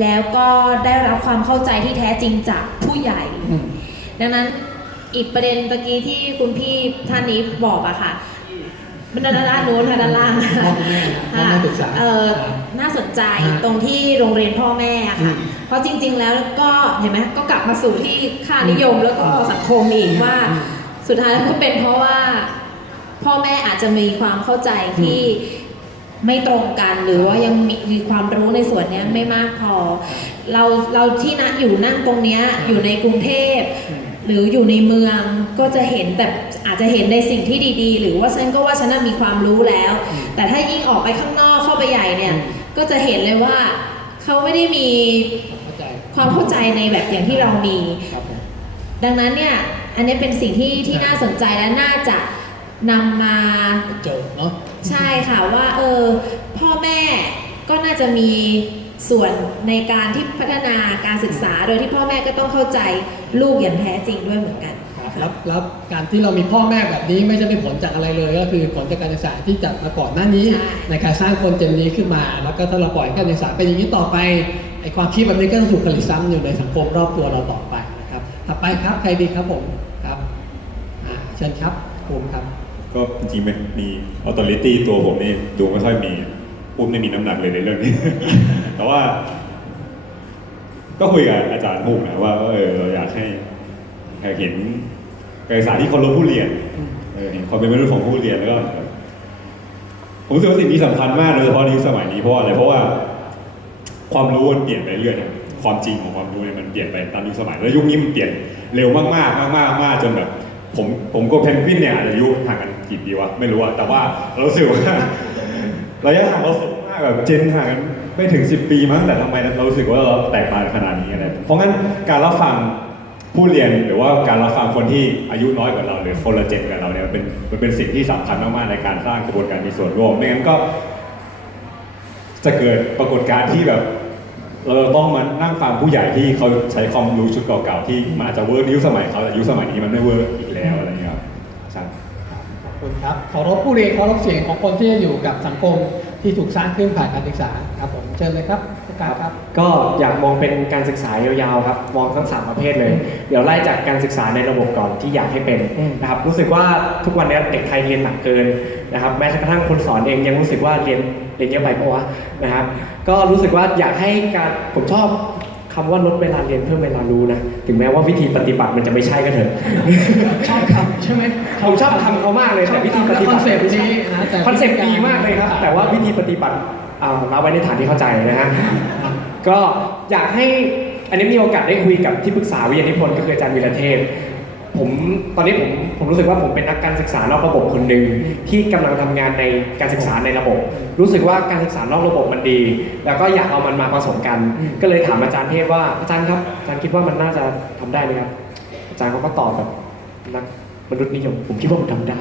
แล้วก็ได้รับความเข้าใจที่แท้จริงจากผู้ใหญ่อืมดังนั้นอีกประเด็นตะกี้ที่คุณพี่ท่านนี้บอกอะค่ะด้านด้านโน้นค่ะด้านล่างพ่อคุณแม่นะพ่อแม่ปรึกษาเออน่าสนใจฮะตรงที่โรงเรียนพ่อแม่อะค่ะอืมเพราะจริง ๆ แล้วก็เห็นไหมก็กลับมาสู่ที่ค่านิยมแล้วก็สังคมอีกว่าอืมสุดท้ายแล้วก็เป็นเพราะว่า พ่อแม่อาจจะมีความเข้าใจที่ ไม่ตรงกันหรือว่ายังมีมีความรู้ในส่วนเนี้ยไม่มากพอ เราเราที่นะอยู่นั่งตรงเนี้ยอยู่ในกรุงเทพอืมหรืออยู่ในเมืองก็จะเห็นแต่อาจจะเห็นในสิ่งที่ดีๆ หรือว่าฉันก็ว่าฉันน่ะมีความรู้แล้วอืมแต่ถ้ายิ่งออกไปข้างนอกเข้าไปใหญ่เนี่ยอืมก็จะเห็นเลยว่าเขาไม่ได้มีเข้าใจความเข้าใจในแบบอย่างที่เรามีครับผมดังนั้นเนี่ยอันนี้เป็นสิ่งที่ที่น่าสนใจและน่าจะ นำมาโจทย์เนาะใช่ค่ะว่าเออพ่อแม่ก็น่าจะมีส่วนในการที่พัฒนาการศึกษา โดยที่พ่อแม่ก็ต้องเข้าใจลูกอย่างแท้จริงด้วยเหมือนกันครับแล้วแล้วการที่เรามีพ่อแม่แบบนี้ไม่ใช่เป็นผลจากอะไรเลย ก็คือผลจากการศึกษาที่จัดมาก่อนหน้านี้ใช่ในการสร้างคนเจนนี้ขึ้นมา แล้วก็ถ้าเราปล่อยให้การศึกษาเป็นอย่างนี้ต่อไปไอความคิดแบบนี้ก็จะถูกผลิตซ้ำอยู่ในสังคมรอบตัวเราต่อไปนะครับถัดไปครับใครดีครับผมครับอ่าเชิญครับภูมิครับ ก็จริงๆมันมีออ t ต r i t y ตัวผมนี่ดูไม่ค่อยมีพูดไม่มีน้ำหนักเลยในเรื่องนี้ แต่ว่า ก็คุยกับอาจารย์ฮูกนะว่าเออเราอยากให้อยากเห็นการศึกษาที่เคารพผู้เรียนเออเห็นความเป็นมนุษย์ของผู้เรียนแล้วก็ผมรู้สึกว่าสิ่งนี้สำคัญมากโดยเฉพาะในยุคสมัยนี้เพราะว่าอะไรเพราะว่า ความรู้มันเปลี่ยนไปเรื่อยๆความจริงของความรู้เนี่ยมันเปลี่ยนไปตามยุคสมัย แล้วยุคนี้มันเปลี่ยนเร็วมากๆมากๆมากๆจนแบบผมผมกับเพนกวินเนี่ยอายุห่างกัน กี่ปีวะไม่รู้อะแต่ว่าเรารู้สึกว่า ระยะห่างเราสูงมากแบบเจนห่างกันไม่ถึง 10 ปีมั้งแต่ทำไมเรารู้สึกว่าเราแตกต่างขนาดนี้อะไรเพราะงั้นการรับฟังผู้เรียนหรือว่าการรับฟังคนที่อายุน้อยกว่าเรา หรือคนละเจนกับเราเนี่ยมันเป็นมันเป็นสิ่งที่สำคัญมากๆในการสร้างกระบวนการมีส่วนร่วมไม่งั้นก็ จะเกิดปรากฏการณ์ที่แบบ เราต้องมานั่งฟังผู้ใหญ่ที่เขาใช้ความรู้ชุดเก่าๆที่มันอาจจะเวิร์กในยุคสมัยเขาแต่ยุคสมัยนี้มันไม่เวิร์กอีกแล้วอะไร คุณครับเคารพผู้เรียนเคารพเสียงของคนที่จะอยู่กับสังคมที่ถูกสร้างขึ้นผ่านการศึกษาครับผมเชิญเลยครับผู้การครับ ก็อยากมองเป็นการศึกษายาวๆครับมองทั้งสามประเภทเลย เดี๋ยวไล่จากการศึกษาในระบบก่อนที่อยากให้เป็นอืมนะครับรู้สึกว่าทุกวันนี้เด็กไทยเรียนหนักเกินนะครับแม้กระทั่งคนสอนเองยังรู้สึกว่าเรียนเรียนเยอะไปเพราะว่านะครับก็รู้สึกว่าอยากให้การผมชอบ คำว่าลดเวลาเรียนเพิ่มเวลารู้นะ ถึงแม้ว่าวิธีปฏิบัติมันจะไม่ใช่ก็เถอะ ชอบคำใช่ไหมผมชอบทำเขามากเลยแต่วิธีปฏิคบัอนติเซปต์นี้นะแต่คอนเซปต์ดีมากเลยครับ แต่ว่าวิธีปฏิบัติเอาเราไว้ในฐานที่เข้าใจนะฮะ ก็อยากให้อันนี้มีโอกาสได้คุยกับที่ปรึกษาวิทยานิพนธ์ก็คืออาจารย์วีระเทพ ผมตอนนี้ผมผมรู้สึกว่าผมเป็นนักการศึกษานอกระบบคนหนึ่งที่กำลังทำงานในการศึกษาในระบบ รู้สึกว่าการศึกษานอกระบบมันดี แล้วก็อยากเอามันมาผสมกัน ก็เลยถามอาจารย์เทพว่าอาจารย์ครับอาจารย์คิดว่ามันน่าจะทำได้ไหมครับอาจารย์เขาก็ตอบแบบนักมนุษย์นิยมผมคิดว่ามันทำได้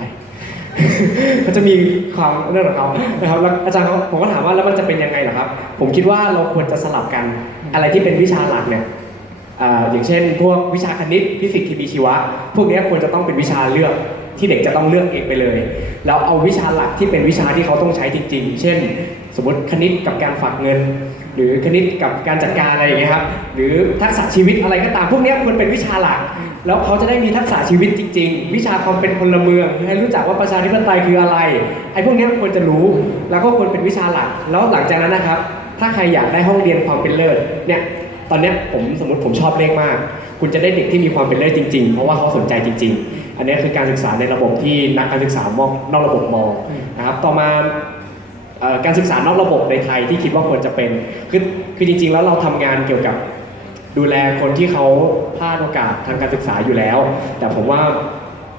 เขาจะมีความเรื่องของเขานะครับแล้วอาจารย์เขาผมก็ถามว่าแล้วมันจะเป็นยังไงเหรอครับ ผมคิดว่าเราควรจะสลับกันอะไรที่เป็นวิชาหลักเนี่ย อย่างเช่น พวกวิชาคณิตฟิสิกส์เคมีชีวะ พวกนี้ควรจะต้องเป็นวิชาเลือกที่เด็กจะต้องเลือกเองไปเลย แล้วเอาวิชาหลักที่เป็นวิชาที่เขาต้องใช้จริง ๆ เช่น สมมติคณิตกับการฝากเงิน หรือคณิตกับการจัดการอะไรอย่างเงี้ยครับ หรือทักษะชีวิตอะไรก็ตาม พวกนี้ควรเป็นวิชาหลัก แล้วเขาจะได้มีทักษะชีวิตจริง ๆ วิชาความเป็นพลเมืองให้รู้จักว่าประชาธิปไตยคืออะไร ไอ้พวกนี้ควรจะรู้ แล้วก็ควรเป็นวิชาหลัก แล้วหลังจากนั้นนะครับ ถ้าใครอยากได้ห้องเรียนความเป็นเลิศเนี่ย ตอนเนี้ยผมสมมติผมชอบเลขมาก คุณจะได้เด็กที่มีความเป็นเลขจริงๆ เพราะว่าเขาสนใจจริง ๆ อันเนี้ยคือการศึกษาในระบบที่นักการศึกษามองนอกระบบมองนะครับ ต่อมาเอ่อการศึกษานอกระบบในไทยที่คิดว่าควรจะเป็นคือคือจริง ๆ แล้วเราทำงานเกี่ยวกับดูแลคนที่เขาพลาดโอกาสทางการศึกษาอยู่แล้ว แต่ผมว่า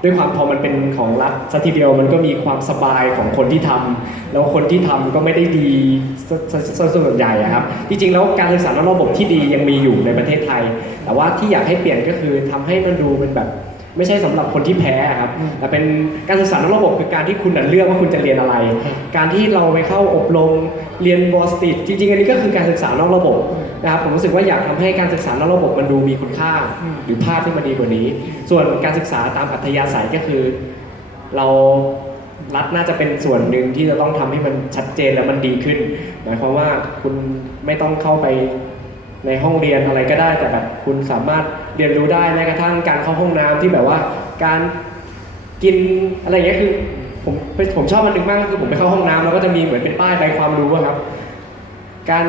ด้วยความพอมันเป็นของรัฐสัทีเดียวมันก็มีความสบายของคนที่ทำแล้วคนที่ทำก็ไม่ได้ดีส่วนใหญ่อะครับที่จริงแล้วการศึกษานอกระบบที่ดียังมีอยู่ในประเทศไทย แต่ว่าที่อยากให้เปลี่ยนก็คือทำให้มันดูเป็นแบบ ไม่ใช่สำหรับคนที่แพ้อะครับแต่เป็นการศึกษานอกระบบคือการที่คุณน่ะเลือกว่าคุณจะเรียนอะไร การที่เราไปเข้าอบรมเรียนบอสติดจริง ๆ อันนี้ก็คือการศึกษานอกระบบนะครับผมรู้สึกว่าอยากทำให้การศึกษานอกระบบมันดูมีคุณค่า หรือภาพที่มันดีกว่านี้ ส่วนการศึกษาตามอัธยาศัยก็คือ เรารัฐน่าจะเป็นส่วนหนึ่งที่จะต้องทำให้มันชัดเจนและมันดีขึ้นหมายความว่าคุณไม่ต้องเข้าไปในห้องเรียนอะไรก็ได้แต่แบบคุณสามารถ เรียนรู้ได้แม้กระทั่งการเข้าห้องน้ำที่แบบว่าการกินอะไรอย่างเงี้ยคือผมผมชอบมันหนึ่งมากก็คือผมไปเข้าห้องน้ำแล้วก็จะมีเหมือนเป็นป้ายใบความรู้ครับ การ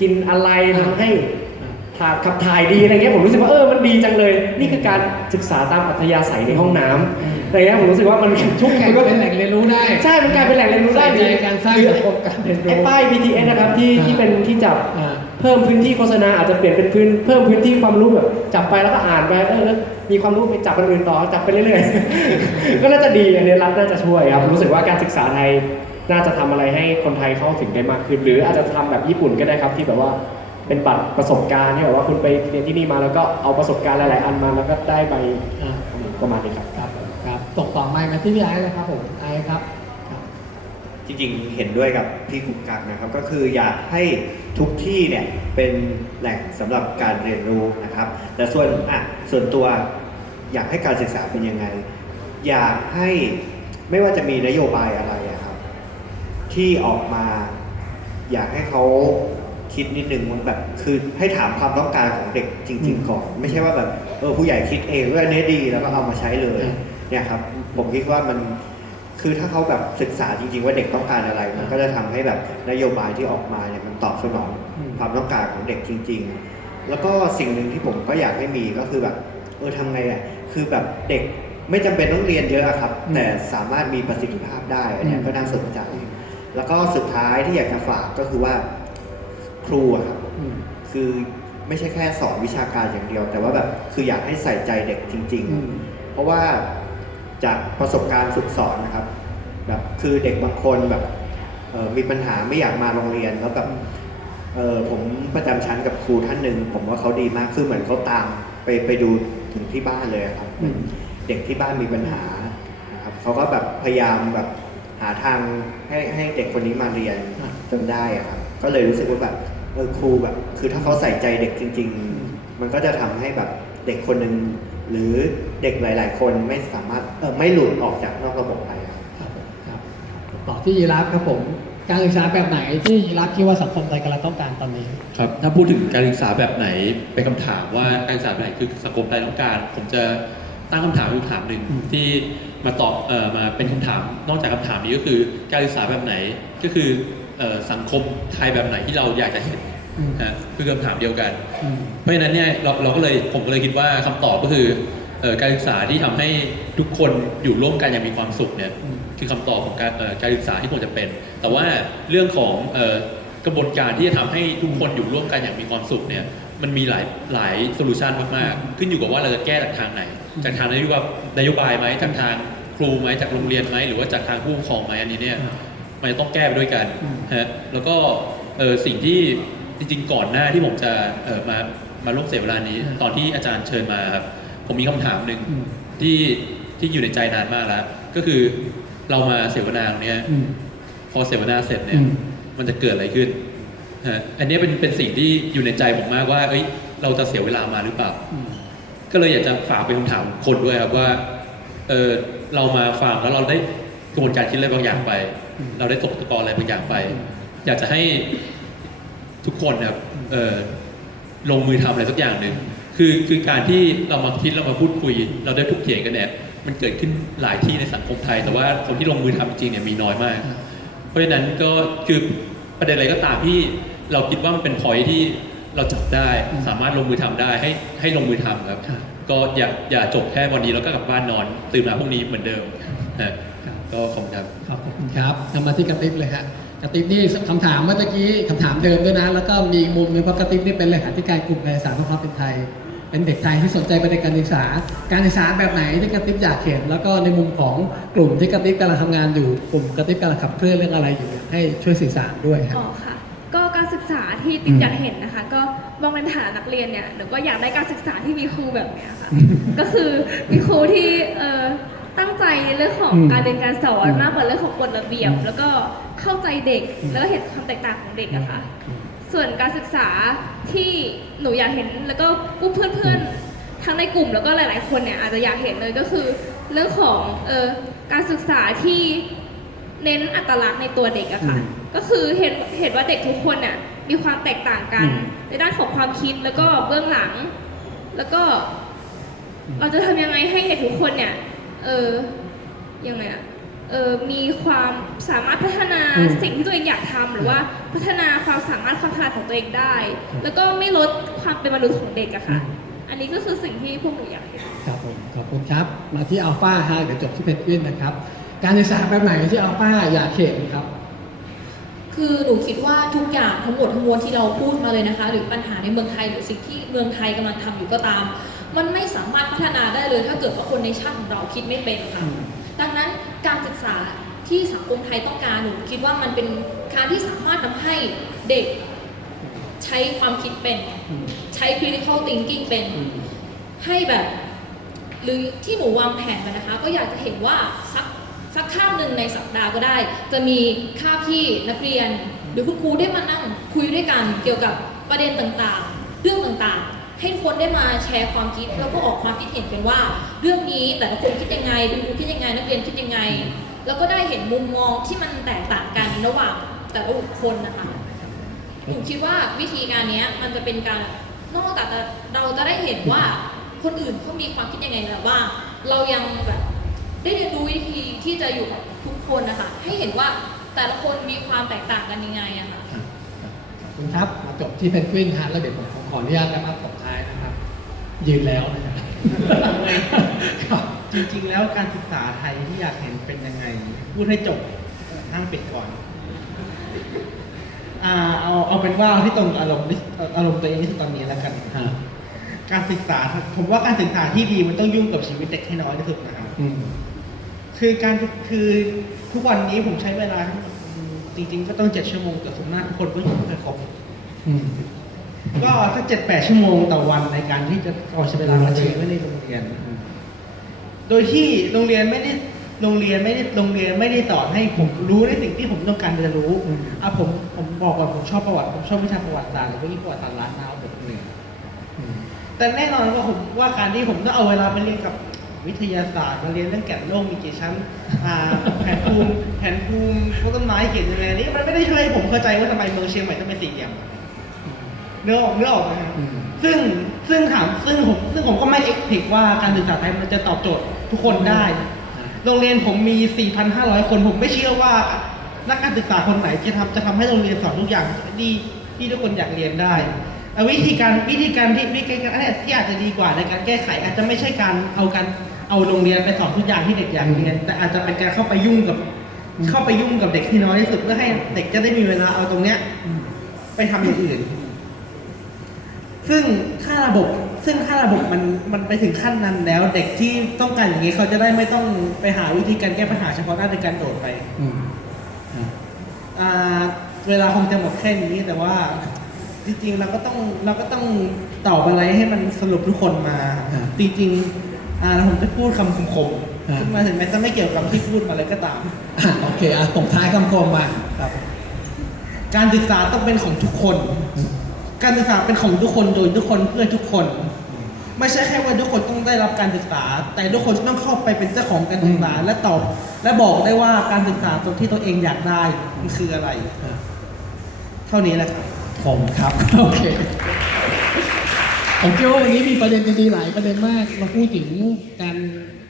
กินอะไรทำให้ ถ่ายขับถ่ายดีอะไรเงี้ยผมรู้สึกว่าเออมันดีจังเลย นี่คือการศึกษาตามอัธยาศัยในห้องน้ำอะไรเงี้ยผมรู้สึกว่ามันทุกแห่งก็เป็นแหล่งเรียนรู้ได้ใช่มันกลายเป็นแหล่งเรียนรู้ได้ใส่ใจการสร้างสังคมการเรียนรู้ไอ้ป้าย BTS นะครับที่อ่าที่เป็นที่จับอ่าเพิ่มพื้นที่โฆษณาอาจจะเปลี่ยนเป็นพื้นเพิ่มพื้นที่ความรู้แบบจับไปแล้วก็อ่านไปเออแล้วมีความรู้ไปจับคนอื่นต่อจับไปเรื่อยๆก็น่าจะดีอันนี้รัฐน่าจะช่วยครับรู้สึกว่าการศึกษาไทยน่าจะทำอะไรให้คนไทยเข้าถึงได้มากขึ้น หรืออาจจะทำแบบญี่ปุ่นก็ได้ครับที่แบบว่า เป็นบัตรประสบการณ์ที่แบบว่าคุณไปเรียนที่นี่มาแล้วก็เอาประสบการณ์หลาย ๆ อันมาแล้วก็ได้ใบอ่าประมาณนี้ครับ ครับครับส่งต่อไมค์มาที่พี่ไอ้เลยครับผมไอ้ครับครับ จริงๆ เห็นด้วยกับพี่กุ๊กกักนะครับก็คืออยากให้ทุกที่เนี่ยเป็นแหล่งสำหรับการเรียนรู้นะครับ แต่ส่วนอะส่วนตัวอยากให้การศึกษาเป็นยังไง อยากให้ไม่ว่าจะมีนโยบายอะไรอะครับ ที่ออกมา อยากให้เขา คิดนิดนึงมันแบบคือให้ถามความต้องการของเด็กจริง ๆ ก่อน ไม่ใช่ว่าแบบเออผู้ใหญ่คิดเองว่าอันนี้ดีแล้วก็เอามาใช้เลยอืมเนี่ยครับ ผมคิดว่ามันคือถ้าเขาแบบศึกษาจริง ๆ ว่าเด็กต้องการอะไร มันก็จะทำให้แบบนโยบายที่ออกมาเนี่ยมันตอบสนองอืมความต้องการของเด็กจริง ๆ แล้วก็สิ่งหนึ่งที่ผมก็อยากให้มีก็คือแบบเออทำไงอะคือแบบเด็กไม่จำเป็นต้องเรียนเยอะอะครับ แต่สามารถมีประสิทธิภาพได้อันเนี้ยก็น่าสนใจ แล้วก็สุดท้ายที่อยากจะฝากก็คือว่า ครูอะครับอืม คือไม่ใช่แค่สอนวิชาการอย่างเดียว แต่ว่าแบบคืออยากให้ใส่ใจเด็กจริง อืม ๆ เพราะว่าจากประสบการณ์ฝึกสอนนะครับ แบบคือเด็กบางคนแบบเอ่อมีปัญหาไม่อยากมาโรงเรียนแล้วแบบเออผมประจำชั้นกับครูท่านหนึ่งผมว่าเขาดีมากคือเหมือนเขาตามไปไปดูถึงที่บ้านเลยอะครับ อืม เด็กที่บ้านมีปัญหานะครับเขาก็แบบพยายามแบบหาทางให้ให้เด็กคนนี้มาเรียนอะจนได้อะครับ ก็เลยรู้สึกว่าแบบเออครูแบบ คือถ้าเขาใส่ใจเด็กจริง ๆ มันก็จะทำให้แบบเด็กคนหนึ่งหรือเด็กหลาย ๆ คนไม่สามารถเออไม่หลุดออกจากนอกระบบไปครับครับผมครับต่อที่ยีราฟครับผมการศึกษาแบบไหนที่ยีราฟคิดว่าสังคมไทยกำลังต้องการตอนนี้ครับถ้าพูดถึงการศึกษาแบบไหนเป็นคำถามว่าการศึกษาแบบไหนคือสังคมไทยต้องการ ผมจะตั้งคำถามอีกคำถามหนึ่งอืมที่มาตอบเอ่อมาเป็นคำถาม นอกจากคำถามนี้ก็คือ การศึกษาแบบไหนก็คือเอ่อ สังคมไทยแบบไหนที่เราอยากจะเห็นอืมฮะคือคำถามเดียวกันอืมเพราะฉะนั้นเนี่ยเราเราก็เลยผมก็เลยคิดว่าคำตอบก็คือเอ่อการศึกษาที่ทำให้ทุกคนอยู่ร่วมกันอย่างมีความสุขเนี่ยอืมคือคำตอบของการเอ่อการศึกษาที่ควรจะเป็น แต่ว่าเรื่องของเอ่อกระบวนการที่จะทำให้ทุกคนอยู่ร่วมกันอย่างมีความสุขเนี่ยมันมีหลายหลายโซลูชันมากๆ ขึ้นอยู่กับว่าเราจะแก้จากทางไหน จากทางนโยบายนโยบายไหมจากทางครูไหมจากโรงเรียนไหมหรือว่าจากทางผู้ปกครองไหมอันนี้เนี่ยอ่า มันจะต้องแก้ไปด้วยกันอืมฮะแล้วก็เอ่อสิ่งที่จริงๆ ก่อนหน้าที่ผมจะเอ่อมามาร่วมเสวนานี้อืมตอนที่อาจารย์เชิญมาครับผมมีคำถามหนึ่งอืมที่ที่อยู่ในใจนานมากแล้ว ก็คือเรามาเสวนาตรงเนี้ยอืมพอเสวนาเสร็จเนี่ยอืมมันจะเกิดอะไรขึ้นฮะอันนี้เป็นเป็นสิ่งที่อยู่ในใจผมมากว่า เอ้ย เราจะเสียเวลามาหรือเปล่าอืมก็เลยอยากจะฝากเป็นคำถามคนด้วยครับว่า เออเรามาฟังแล้วเราได้กระบวนการคิดอะไรบางอย่างไปอืม เราได้ตกตะกอนอะไรบางอย่างไปอืมอยากจะให้ทุกคนนะครับเออลงมือทำอะไรสักอย่างหนึ่งคือคือการที่เรามาคิดเรามาพูดคุย เราได้ทุกเถียงกันเนี่ยมันเกิดขึ้นหลายที่ในสังคมไทย แต่ว่าคนที่ลงมือทำจริงๆเนี่ยมีน้อยมาก เพราะฉะนั้นก็คือประเด็นอะไรก็ตามที่เราคิดว่ามันเป็นพอยที่เราจับได้อืมสามารถลงมือทำได้ให้ให้ลงมือทำครับครับ ก็อย่าอย่าจบแค่วันนี้แล้วก็กลับบ้านนอน ตื่นมาพรุ่งนี้เหมือนเดิมฮะ ก็ขอบคุณครับครับขอบคุณครับนำมาที่กระติบเลยฮะกระติบนี่คำถามเมื่อตะกี้คำถามเดิมด้วยนะ แล้วก็มีมุมหนึงเพราะกระติบนี่เป็นเลขาธิการกลุ่มการศึกษาเพื่อความเป็นไทย เป็นเด็กไทยที่สนใจประเด็นการศึกษา การศึกษาแบบไหนที่กระติบอยากเห็นแล้วก็ในมุมของกลุ่มที่กระติบกำลังทำงานอยู่กลุ่มกระติบกำลังขับเคลื่อนเรื่องอะไรอยู่อยากให้ช่วยสื่อสารด้วยฮะอ๋อค่ะก็การศึกษาที่ติ๊อืกมอยากเห็นนะคะ ก็มองในฐานะนักเรียนเนี่ยหนูก็อยากได้การศึกษาที่มีครูแบบเนี้ยค่ะอืมก็คือมีครูที่เอ่อ ตั้งใจในเรื่องของอืมการเรียนการสอนอืมมากกว่าเรื่องของกฎระเบียบอืมแล้วก็เข้าใจเด็กอืมแล้วก็เห็นความแตกต่างของเด็กอะค่ะ ส่วนการศึกษาที่หนูอยากเห็นแล้วก็กู้เพื่อนๆทั้งในกลุ่มแล้วก็หลาย ๆ คนเนี่ยอาจจะอยากเห็นเลยก็คือ เรื่องของเออการศึกษาที่เน้นอัตลักษณ์ในตัวเด็กอะค่ะ อืมก็คือเห็นเห็นว่าเด็กทุกคนเนี่ยมีความแตกต่างกันในด้านของความคิดแล้วก็เบื้องหลัง แล้วก็ เราจะทำยังไงให้เด็กทุกคนเนี่ย เออยังไงอะเออมีความสามารถพัฒนาอืมสิ่งที่ตัวเองอยากทำหรือว่าพัฒนาความสามารถความถนัดของตัวเองได้ แล้วก็ไม่ลดความเป็นมนุษย์ของเด็กอะค่ะอันนี้ก็คือสิ่งที่พวกหนูอยากเห็น ครับผมขอบคุณครับ มาที่อัลฟาฮะเดี๋ยวจบที่เพนกวินนะครับ การศึกษาแบบไหนที่อัลฟาอยากเห็นครับ คือหนูคิดว่าทุกอย่างทั้งหมดทั้งมวลที่เราพูดมาเลยนะคะ หรือปัญหาในเมืองไทยหรือสิ่งที่เมืองไทยกำลังทำอยู่ก็ตาม มันไม่สามารถพัฒนาได้เลย ถ้าเกิดว่าคนในชาติของเราคิดไม่เป็นค่ะอืมดังนั้นการศึกษาที่สังคมไทยต้องการหนูคิดว่ามันเป็นการที่สามารถทำให้เด็กใช้ความคิดเป็นอืมใช้ critical thinking เป็นอืมให้แบบ หรือที่หนูวางแผนมานะคะ ก็อยากจะเห็นว่าสัก สักคาบหนึ่งในสัปดาห์ก็ได้ จะมีคาบที่นักเรียน หรือคุณครูได้มานั่งคุยด้วยกันเกี่ยวกับประเด็นต่างๆ เรื่องต่างๆ ให้คนได้มาแชร์ความคิดแล้วก็ออกความคิดเห็นกันว่า เรื่องนี้แต่ละคนคิดยังไงคุณครูคิดยังไง นักเรียนคิดยังไง แล้วก็ได้เห็นมุมมองที่มันแตกต่างกันระหว่างแต่ละบุคคลนะคะหนูคิดว่าวิธีการนี้มันจะเป็นการนอกจากจะเราจะได้เห็นว่าคนอื่นเขามีความคิดยังไงแล้วบ้างเรายังแบบ ได้เรียนรู้วิธีที่จะอยู่กับทุกคนนะคะให้เห็นว่าแต่ละคนมีความแตกต่างกันยังไงอะค่ะขอบคุณครับมาจบที่เพนกวินฮะแล้วเดี๋ยวผมขออนุญาตนะครับตบท้ายนะครับ ยืนแล้วนะครับครับจริงๆ แล้วการศึกษาไทยที่อยากเห็นเป็นยังไง พูดให้จบนั่งปิดก่อนอ่าเอาเอาเป็นว่าเอาที่ตรงกับอารมณ์ที่อารมณ์ตัวเองที่สุดตอนนี้แล้วกันฮะการศึกษาผมว่าการศึกษาที่ดีมันต้องยุ่งกับชีวิตเด็กให้น้อยที่สุดนะครับอืม คือการคือทุกวันนี้ผมใช้เวลาทั้งหมดอืมจริงๆก็ต้องเจ็ดชั่วโมงแต่ส่วนมากทุกคนก็อยู่ไม่เคยครบอืมก็สักเจ็ดแปดชั่วโมงต่อวันในการที่จะเอาใช้เวลามาใช้ไว้ในโรงเรียน โดยที่โรงเรียนไม่ได้โรงเรียนไม่ได้โรงเรียนไม่ได้สอนให้ผมรู้ในสิ่งที่ผมต้องการจะรู้อืมอะผมผมบอกว่าผมชอบประวัติผมชอบวิชาประวัติศาสตร์หรือว่าประวัติศาสตร์ล้านนาผมเลยอืมแต่แน่นอนว่าผมว่าการที่ผมต้องเอาเวลาไปเรียนกับ วิทยาศาสตร์มาเรียนเรื่องแก่นโลกมีกี่ชั้นอ่าแผนภูมิแผนภูมิพวกต้นไม้เขียนยังไงนี่มันไม่ได้ช่วยให้ผมเข้าใจว่าทำไมเมืองเชียงใหม่ต้องเป็นสี่เหลี่ยมเนื้อออกเนื้อออกไหมครับอืมซึ่งซึ่งถามซึ่งผมซึ่งผมก็ไม่เอ็กเพกว่าการศึกษาไทยมันจะตอบโจทย์ทุกคนได้ โรงเรียนผมมี 4,500 คนผมไม่เชื่อว่านักการศึกษาคนไหนจะทำจะทำให้โรงเรียนสอนทุกอย่างที่ที่ทุกคนอยากเรียนได้อะวิธีการวิธีการที่วิธีการที่อาจจะดีกว่าในการแก้ไขอาจจะไม่ใช่การเอาการ เอาโรงเรียนไปสอนทุกอย่างที่เด็กอยากเรียน แต่อาจจะเป็นการเข้าไปยุ่งกับ เข้าไปยุ่งกับเด็กที่น้อยที่สุดเพื่อให้เด็กจะได้มีเวลาเอาตรงเนี้ยไปทำอย่างอื่น ซึ่งค่าระบบ ซึ่งค่าระบบมันมันไปถึงขั้นนั้นแล้ว เด็กที่ต้องการอย่างนี้เขาจะได้ไม่ต้องไปหาวิธีการแก้ปัญหาเฉพาะหน้าในการโดดไปอืมอ่าอ่าเวลาคงจะหมดแค่นี้แต่ว่า จริงๆเราก็ต้องเราก็ต้องตอบอะไรให้มันสรุปทุกคนมา จริงๆ อ่าผมจะพูดคำคมๆขึ้นมาถึงแม้จะไม่เกี่ยวกับที่พูดมาเลยก็ตาม อะโอเคอะส่งท้ายคำคมมาครับ การศึกษาต้องเป็นของทุกคน การศึกษาเป็นของทุกคนโดยทุกคนเพื่อทุกคน ไม่ใช่แค่ว่าทุกคนต้องได้รับการศึกษา แต่ทุกคนต้องเข้าไปเป็นเจ้าของการศึกษาและตอบ และบอกได้ว่าการศึกษาตัวที่ตัวเองอยากได้มันคืออะไร อะเท่านี้แหละครับ ผมครับ โอเค ผมคิดว่าวันนี้มีประเด็นดีๆหลายประเด็นมากมาพูดถึงการ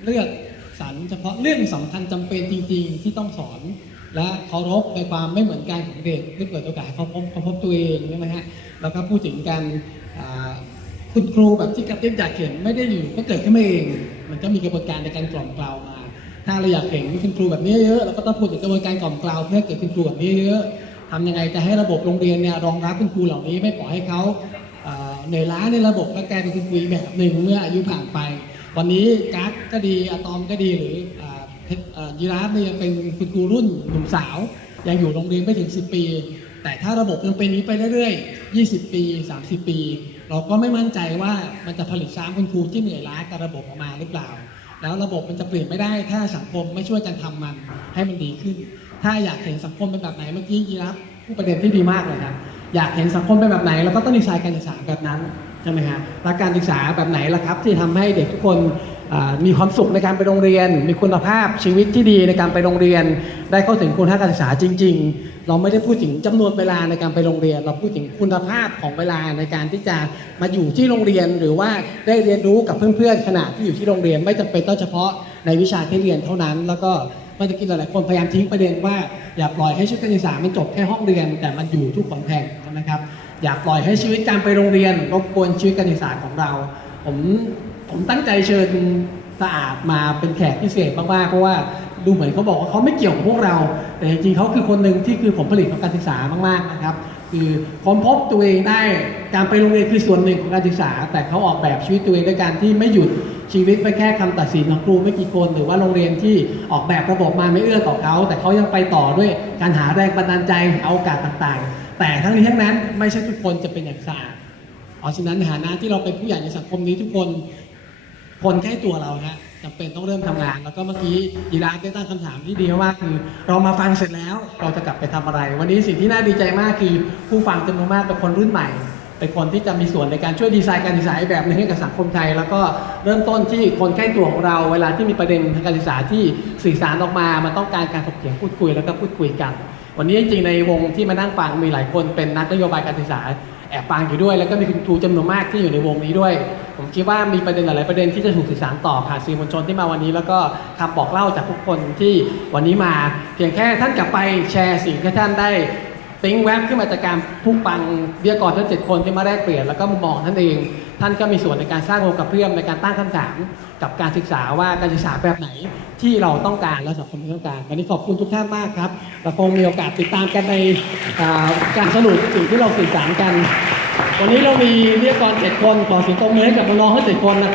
เลือกสรรเฉพาะเรื่องสำคัญจำเป็นจริง ๆ ที่ต้องสอน และเคารพในความไม่เหมือนกันของเด็กที่เปิดโอกาสเขาพบเขาพบตัวเองใช่ไหมฮะแล้วก็พูดถึงการคุณครูแบบที่กระติ๊บอยากเห็นไม่ได้อยู่ก็เกิดขึ้นมาเอง มันก็มีกระบวนการในการกล่อมกล่าวมา ถ้าเราอยากเห็นคุณครูแบบนี้เยอะเราก็ต้องพูดถึงกระบวนการกล่อมกล่าวเพื่อเกิดคุณครูแบบนี้เยอะทำยังไงจะให้ระบบโรงเรียนเนี่ยรองรับคุณครูเหล่านี้ไม่ปล่อยให้เขา เหนื่อยล้าในระบบและกลายเป็นคุณครูแบบหนึ่งเมื่ออายุผ่านไป วันนี้กั๊กก็ดีอะตอมก็ดีหรืออ่าเพชรเอ่อยีราฟเนี่ยยังเป็นคุณครูรุ่นหนุ่มสาว ยังอยู่โรงเรียนไม่ถึง 10 ปี แต่ถ้าระบบยังเป็นนี้ไปเรื่อยๆ 20 ปี 30 ปี เราก็ไม่มั่นใจว่ามันจะผลิตซ้ำคุณครูที่เหนื่อยล้ากับระบบออกมาหรือเปล่า แล้วระบบมันจะเปลี่ยนไม่ได้ ถ้าสังคมไม่ช่วยกันทำมันให้มันดีขึ้น ถ้าอยากเห็นสังคมเป็นแบบไหนเมื่อกี้ยีรับผู้ประเด็นที่ดีมากเลยครับ อยากเห็นสังคมเป็นแบบไหนเราก็ต้องดีไซน์การศึกษาแบบนั้นใช่ไหมฮะหลักการศึกษาแบบไหนล่ะครับ ที่ทำให้เด็กทุกคนมีความสุขในการไปโรงเรียน มีคุณภาพชีวิตที่ดีในการไปโรงเรียน ได้เข้าถึงคุณภาพการศึกษาจริง ๆ เราไม่ได้พูดถึงจำนวนเวลาในการไปโรงเรียน เราพูดถึงคุณภาพของเวลาในการที่จะมาอยู่ที่โรงเรียน หรือว่าได้เรียนรู้กับเพื่อนๆขณะที่อยู่ที่โรงเรียน ไม่จำเป็นต้องเฉพาะในวิชาที่เรียนเท่านั้น แล้วก็ เมื่อกี้หลายๆคนพยายามทิ้งประเด็นว่าอย่าปล่อยให้ชุดการศึกษามันจบแค่ห้องเรียน แต่มันอยู่ทุกคนแห่งนะครับอย่าปล่อยให้ชีวิตการไปโรงเรียนรบกวนชีวิตการศึกษาของเรา ผมผมตั้งใจเชิญสะอาดมาเป็นแขกพิเศษมากๆเพราะว่าดูเหมือนเขาบอกว่าเขาไม่เกี่ยวกับพวกเรา แต่จริงๆเขาคือคนหนึ่งที่คือผมผลิตของการศึกษามากๆนะครับ คือค้นพบตัวเองได้การไปโรงเรียนคือส่วนหนึ่งของการศึกษา แต่เขาออกแบบชีวิตตัวเองด้วยการที่ไม่หยุดชีวิตไปแค่คำตัดสินของครูไม่กี่คน หรือว่าโรงเรียนที่ออกแบบระบบมาไม่เอื้อต่อเขา แต่เขายังไปต่อด้วยการหาแรงบันดาลใจเอาโอกาสต่างๆ แต่ทั้งนี้ทั้งนั้นไม่ใช่ทุกคนจะเป็นอย่างสะอาเพราะฉะนั้นในฐานะที่เราเป็นผู้ใหญ่ในสังคมนี้ทุกคนคนใกล้ตัวเราฮะ จำเป็นต้องเริ่มทำงาน แล้วก็เมื่อกี้ยีราฟได้ตั้งคำถามที่ดีมากคือ เรามาฟังเสร็จแล้วเราจะกลับไปทำอะไร วันนี้สิ่งที่น่าดีใจมากคือ ผู้ฟังจำนวนมากเป็นคนรุ่นใหม่เป็นคนที่จะมีส่วนในการช่วยดีไซน์การศึกษาแบบหนึงให้กับสังคมไทย แล้วก็เริ่มต้นที่คนใกล้ตัวของเรา เวลาที่มีประเด็นทางการศึกษาที่สื่อสารออกมามันต้องการการถกเถียงพูดคุยแล้วก็พูดคุยกัน วันนี้จริงๆในวงที่มานั่งฟังมีหลายคนเป็นนักนโยบายการศึกษา แอบฟังอยู่ด้วย แล้วก็มีคุณครูจำนวนมากที่อยู่ในวงนี้ด้วย ผมคิดว่ามีประเด็นหลาย ๆ ประเด็นที่จะถูกสื่อสารต่อผ่านสื่อมวลชนที่มาวันนี้ แล้วก็คำบอกเล่าจากทุกคนที่วันนี้มา เพียงแค่ท่านกลับไปแชร์สิ่งที่ท่านได้ ติ้งแวบขึ้นมาจากการผู้ฟังวิทยากรทั้งเจ็ดคนที่มาแลกเปลี่ยนแล้วก็มุมมองท่านเอง ท่านก็มีส่วนในการสร้างวงกระเพื่อมในการตั้งคำถามกับการศึกษาว่าการศึกษาแบบไหนที่เราต้องการและสังคมต้องการวันนี้ขอบคุณทุกท่านมากครับเราคงมีโอกาสติดตามกันในาการสรุปสิ่งที่เราสื่อสารกัน วันนี้เรามีวิทยากรเจ็ดคนขอเสียงปรบมือให้กับน้องๆทั้งเจ็ดคนนะ